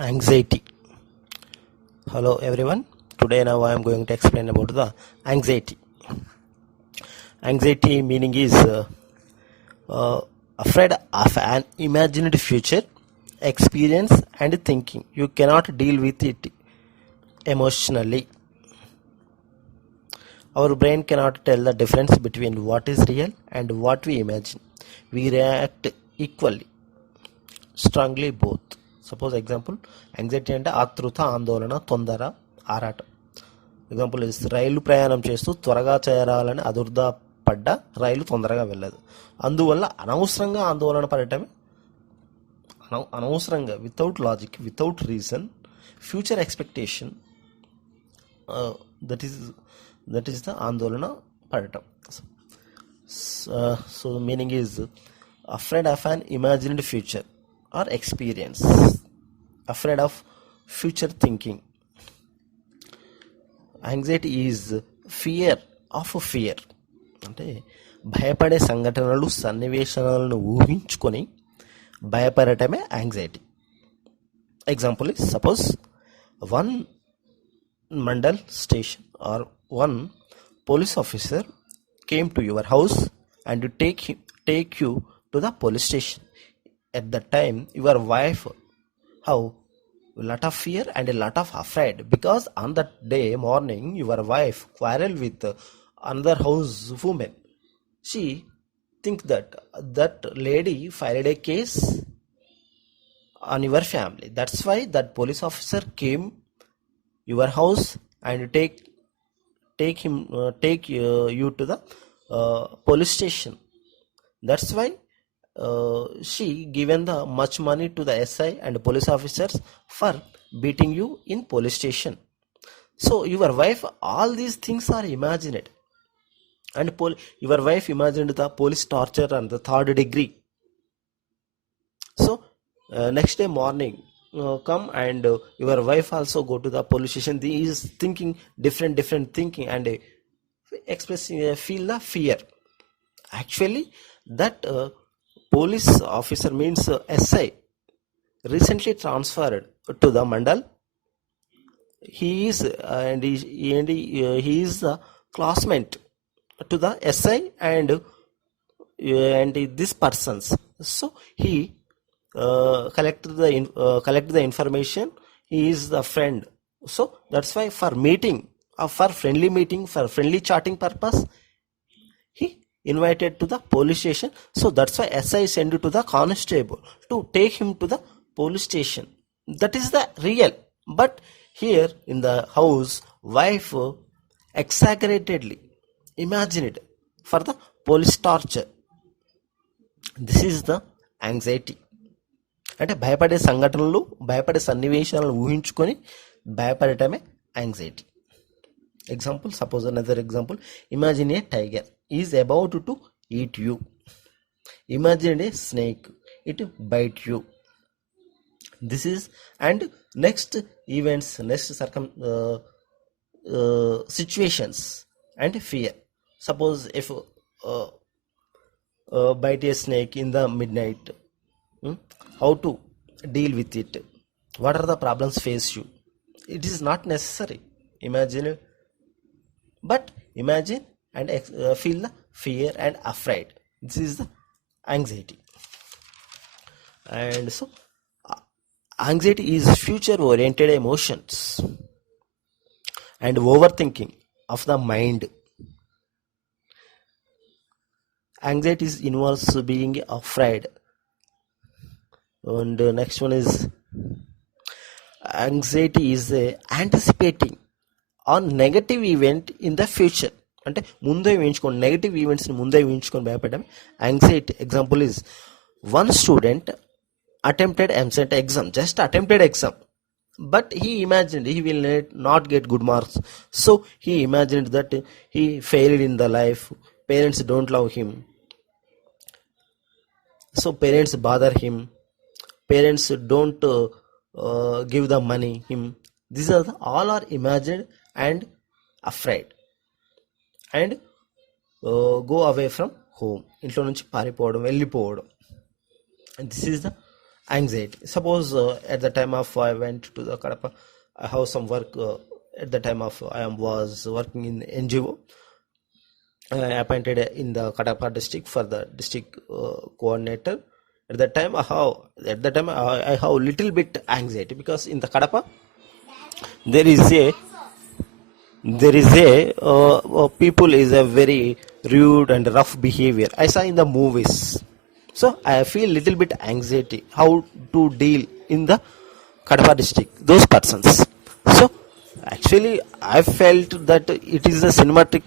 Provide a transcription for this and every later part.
Anxiety. Hello everyone. Today now I am going to explain about the anxiety. Anxiety meaning is afraid of an imagined future, experience and thinking. You cannot deal with it emotionally. Our brain cannot tell the difference between what is real and what we imagine. We react equally, strongly both. Suppose example, anxiety అంటే ఆతృత, ఆందోళన, తొందర, ఆరాటం. Example రైలు ప్రయాణం చేస్తూ త్వరగా చేరాలని అదుర్దా పడ్డ రైలు తొందరగా వెళ్ళదు. అందువల్ల అనవసరంగా ఆందోళన పడటమే, అనవసరంగా without logic, without reason, future expectation, that is the ఆందోళన పడటం. So meaning is afraid of an imagined future or experience, afraid of future thinking. Anxiety is fear of fear, అంటే భయపడే సంఘటనలు, సన్నివేశాలను ఊహించుకొని భయపడటమే anxiety. Example is suppose one mandal station or one police officer came to your house and take you to the police station. At that time your wife have a lot of fear and a lot of afraid, because on that day morning your wife quarrel with another house woman. She think that lady filed a case on your family. That's why that police officer came your house and take you to the police station. That's why she given the much money to the SI and police officers for beating you in police station. So your wife, all these things are imagined, and your wife imagined the police torture and the third degree. So next day morning come and your wife also go to the police station. He is thinking different thinking and expressing feel the fear. Actually that police officer means SI recently transferred to the mandal. He is he is the classmate to the SI and this persons. So he collect the information. He is the friend. So that's why for meeting, for friendly meeting, for friendly chatting purpose, he invited to the police station. So that's why SI sent to the constable to take him to the police station. That is the real. But here in the house, wife exaggeratedly imagined for the police torture. This is the anxiety. అంటే భయపడే సంఘటనలు, భయపడే సన్నివేశాలను ఊహించుకొని భయపడటమే anxiety. Example, suppose another example, imagine a tiger is about to eat you. Imagine a snake, it bite you. This is, and next events, next situations and fear. Suppose if bite a snake in the midnight, how to deal with it, what are the problems face you? It is not necessary imagine, but imagine and feel the fear and afraid. This is the anxiety. And so anxiety is future oriented emotions and overthinking of the mind. Anxiety involves being afraid. And next one is anxiety is anticipating on negative event in the future. అంటే ముందే ఊహించుకోండి, negative ఈవెంట్స్ని ముందే ఊహించుకొని భయపడడం anxiety. Example is one student attempted MCET exam, just attempted exam, but he imagined he will not get good marks. So he imagined that he failed in the life, parents don't love him, so parents bother him, parents don't give the money him. These are all are imagined and afraid, and go away from home, ఇంట్లో నుంచి పారిపోవడం, వెళ్ళిపోవడం. And this is the anxiety. Suppose at the time of I went to the Kadapa, I have some work. At the time of was working in NGO, appointed in the Kadapa district for the district coordinator. I have little bit anxiety because in the Kadapa there is a people is a very rude and rough behavior. I saw in the movies, so I feel little bit anxiety how to deal in the Kadapa district those persons. So actually I felt that it is a cinematic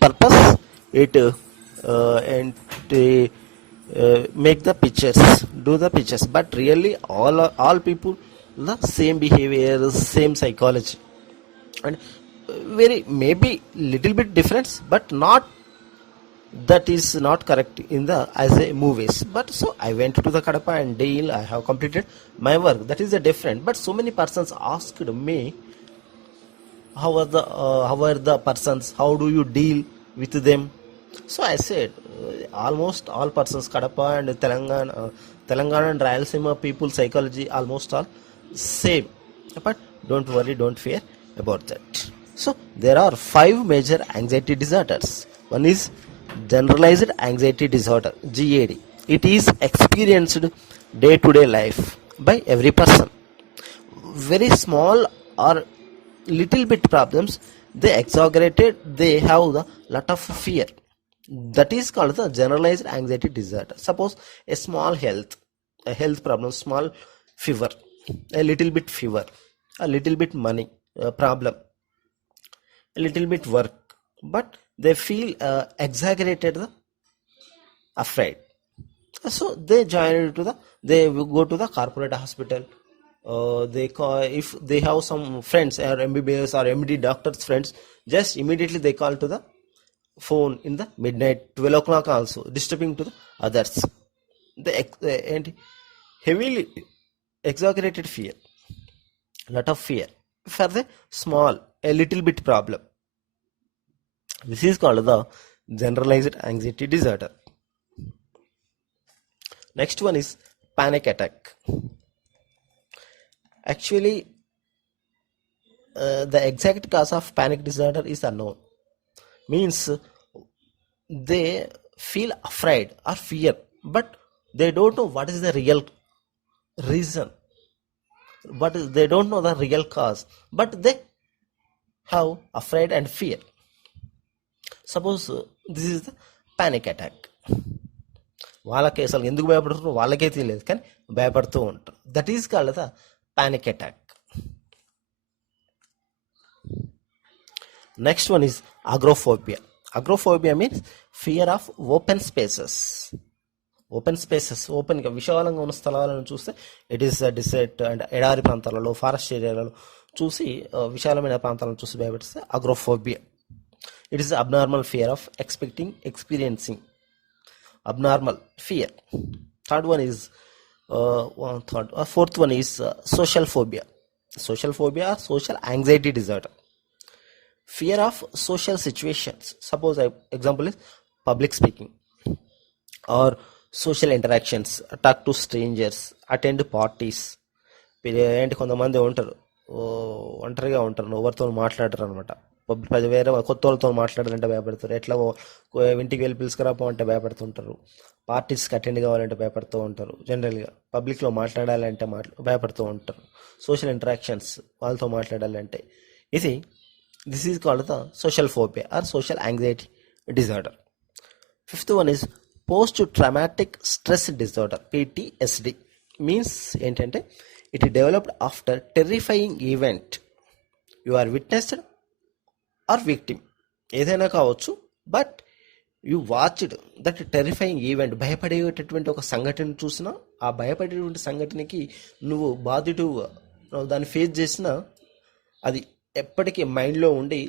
purpose. It and make the pictures, do the pictures, but really all people the same behavior, same psychology, and very maybe little bit difference, but not that is not correct in the as a movies. But so I went to the Kadapa and deal. I have completed my work. That is a different. But so many persons asked me, how are the persons? How do you deal with them? So I said, almost all persons, Kadapa and Telangana and Rayalaseema people psychology almost all same. But don't worry, don't fear about that. So there are 5 major anxiety disorders. One is generalized anxiety disorder, GAD. It is experienced day-to-day life by every person. Very small or little bit problems, they exaggerated, they have the lot of fear. That is called the generalized anxiety disorder. Suppose a health problem, small fever, a little bit fever, a little bit money problem, a little bit work, but they feel exaggerated afraid. So they they will go to the corporate hospital. They call, if they have some friends or MBBS or MD doctors friends, just immediately they call to the phone in the midnight 12 o'clock also, disturbing to the others. And heavily exaggerated fear, lot of fear for the small, a little bit problem. This is called the generalized anxiety disorder. Next one is panic attack. Actually, the exact cause of panic disorder is unknown. Means they feel afraid or fear, but they don't know what is the real reason. But they don't know the real cause, but they have afraid and fear. Suppose this is the panic attack. వాళ్ళకి అసలు ఎందుకు భయపడుతున్నారు వాళ్ళకే తెలియదు, కానీ భయపడుతూ ఉంటారు. That is called the panic attack. Next one is agoraphobia. Agoraphobia means fear of open spaces. Open గా విశాలంగా ఉన్న స్థలాలను చూస్తే ఇట్ ఈస్ డిసెట్ అండ్ ఎడారి ప్రాంతాలలో, ఫారెస్ట్ ఏరియాలలో చూసి విశాలమైన ప్రాంతాలను చూసి భయపడిస్తే అగ్రోఫోబియా. It is abnormal fear of experiencing abnormal fear. Third one is fourth one is social phobia. Social phobia or social anxiety disorder. Fear of social situations. Suppose example is public speaking or social interactions, talk to strangers, attend parties. ఏంటి కొంతమంది ఉంటారు ఒంటరిగా ఉంటారు, ఎవరితో మాట్లాడరు అనమాట. వేరే కొత్త వాళ్ళతో మాట్లాడాలంటే భయపడతారు, ఎట్లా ఇంటికి వెళ్ళి పిలుచుకురాపో అంటే భయపడుతుంటారు, పార్టీస్కి అటెండ్ కావాలంటే భయపడుతూ ఉంటారు, జనరల్గా పబ్లిక్లో మాట్లాడాలంటే భయపడుతూ ఉంటారు, సోషల్ ఇంటరాక్షన్స్ వాళ్ళతో మాట్లాడాలంటే. This is called the social phobia or social anxiety disorder. Fifth one is post traumatic stress disorder, PTSD. Means ఏంటంటే it developed after terrifying event. You are witnessed or victim, ఏదైనా కావచ్చు, but you watched that terrifying event. భయపడేటటువంటి ఒక సంఘటన చూసినా, ఆ భయపడేటువంటి సంఘటనకి నువ్వు బాధితుడుగా దాన్ని ఫేస్ చేసినా అది ఎప్పటికీ మైండ్లో ఉండి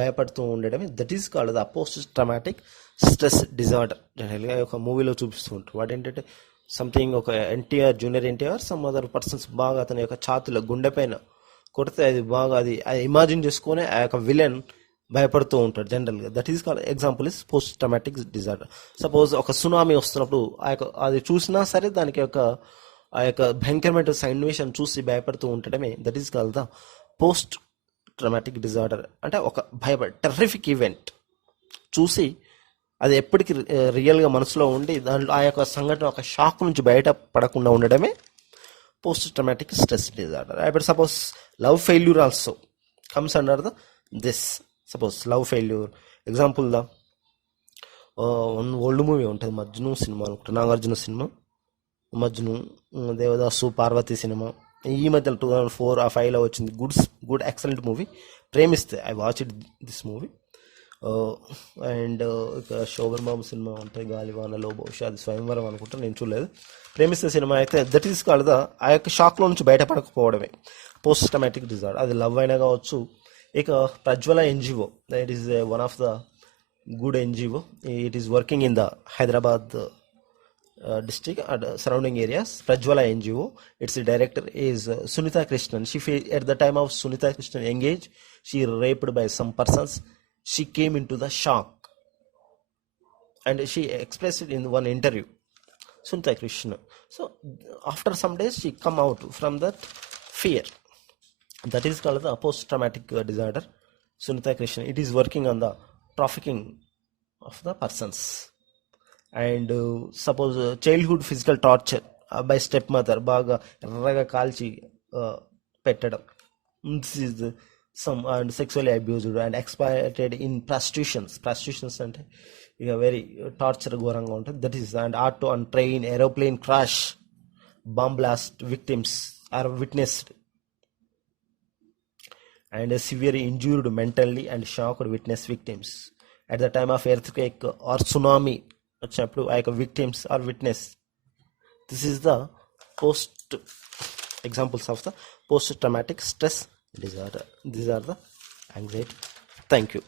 భయపడుతూ ఉండడమే. That is called the post traumatic stress disorder. జనరల్గా ఒక మూవీలో చూపిస్తూ ఉంటారు. వాటి ఏంటంటే సంథింగ్ ఒక junior NTR some other persons బాగా అతని యొక్క ఛాతిలో గుండె పైన కొడితే అది బాగా అది ఇమాజిన్ చేసుకొని ఆ యొక్క విలన్ భయపడుతూ ఉంటాడు జనరల్గా. That is called example is post traumatic disorder. Suppose ఒక సునామీ వస్తున్నప్పుడు అది చూసినా సరే దానికి ఒక ఆ యొక్క భయంకరమైన సన్నివేశం చూసి భయపడుతూ ఉండటమే that is call the post traumatic disorder. అంటే ఒక టెర్రిఫిక్ ఈవెంట్ చూసి అది ఎప్పటికీ రియల్గా మనసులో ఉండి దాంట్లో ఆ యొక్క సంఘటన ఒక షాక్ నుంచి బయట పడకుండా ఉండడమే పోస్ట్ ట్రమాటిక్ స్ట్రెస్ డిజార్డర్. ఇప్పుడు suppose love failure also comes under the this. Suppose love failure example the one old movie ఉంటుంది, మజ్ను సినిమా అనుకుంటా, నాగార్జున సినిమా మజ్ను, దేవదాసు పార్వతి సినిమా ఈ మధ్యలో 2004 ఆ 5లో వచ్చింది. Good excellent movie. ప్రేమిస్తే I watch it this movie. And ఇక శోభన్ బాబు సినిమా ఉంటాయి, గాలివానలో, బహుశా అది స్వయంవరం అనుకుంటా, నేను చూడలేదు. ప్రేమిస్తే సినిమా అయితే దట్ ఈస్ కాల్డ్ ద ఆ యొక్క షాక్లో నుంచి బయటపడకపోవడమే పోస్ట్ ట్రమాటిక్ డిజార్డర్. అది లవ్ అయినా కావచ్చు. ఇక Prajwala NGO, it is one of the good NGO. It is working in the Hyderabad district and surrounding areas. Prajwala NGO. Its director is Sunita Krishnan. At the time of Sunita Krishnan engaged, she raped by some persons. She came into the shock, and she expressed it in one interview. Sunita Krishnan. So after some days, she come out from that fear. That is called the post-traumatic disorder. Sunita Krishnan. It is working on the trafficking of the persons. And suppose childhood physical torture by stepmother, బాగా ఎర్రగా కాల్చి పెట్టడం. This is some and sexually abused and exploited in prostitutions అంటే ఇక very torture ఘోరంగా ఉంటుంది. That is and auto and train aeroplane crash, bomb blast victims or witnessed, and severely injured mentally and shocked witness victims at the time of earthquake or tsunami వచ్చినప్పుడు ఆ యొక్క victims or witness. This is the post examples of the post traumatic stress disorder. These are the anxiety. Thank you.